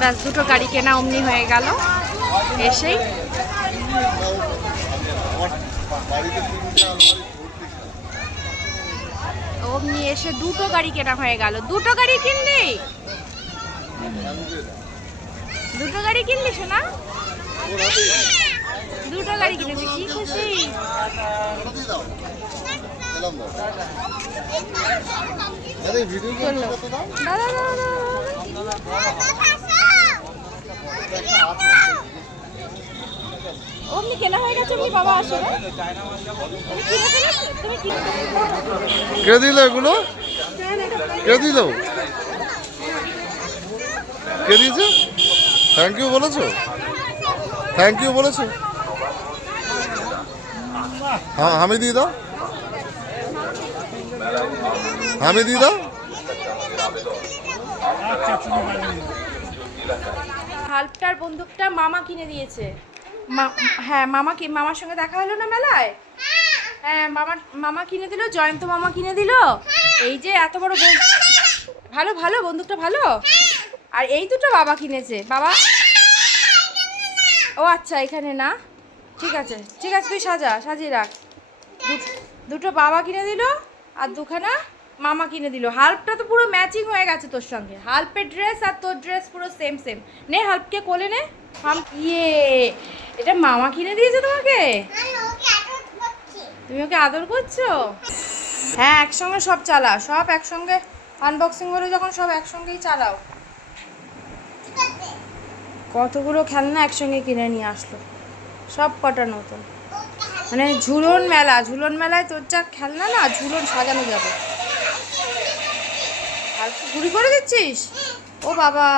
ব্যাস দুটো গাড়ি কেনা অমনি হয়ে গেল এসেই। অমনি এসে দুটো গাড়ি কেনা হয়ে গেল। দুটো গাড়ি কিনলি? দুটো গাড়ি কিনলি শোনা? দুটো গাড়ি কিনেছি, কি খুশি। অমনি কেনা হয়ে গেছে, অমনি বাবা আসো। তুমি কে দিল এগুলো? কে দিল? কে দিয়েছে? থ্যাংক ইউ বলেছো? থ্যাংক ইউ বলেছো? হ্যাঁ আমি দিয়ে দাও, আমি দিয়ে দাও। হাল্পটার বন্দুকটা মামা কিনে দিয়েছে। হ্যাঁ মামার সঙ্গে দেখা হলো না মেলায়? হ্যাঁ মামা কিনে দিল, জয়ন্ত মামা কিনে দিল। এই যে এত বড় ভালো ভালো বন্দুকটা ভালো। আর এই দুটো বাবা কিনেছে। ও আচ্ছা এখানে না, ঠিক আছে ঠিক আছে, তুই সাজিয়ে রাখ। দুটো বাবা কিনে দিল আর দুখানা মামা কিনে দিল। হাল্পটা তো পুরো ম্যাচিং হয়ে গেছে তোর সঙ্গে। হাল্পের ড্রেস আর তোর ড্রেস পুরো সেম সেম। নে হাল্পকে কোলে নে। এটা মামা কিনে দিয়েছে তোমাকে? তুমি ওকে আদর করছো? হ্যাঁ একসঙ্গে সব চালাও, সব একসঙ্গে আনবক্সিং হলে যখন সব একসঙ্গেই চালাও। কতগুলো খেলনা একসঙ্গে কিনে নিয়ে আসলো, সব কটা নতুন। মানে ঝুলন মেলায় তোর যা খেলনা না, ঝুলন সাজানো যাবে। আর ঘুরি করে দিচ্ছিস? ও বাবা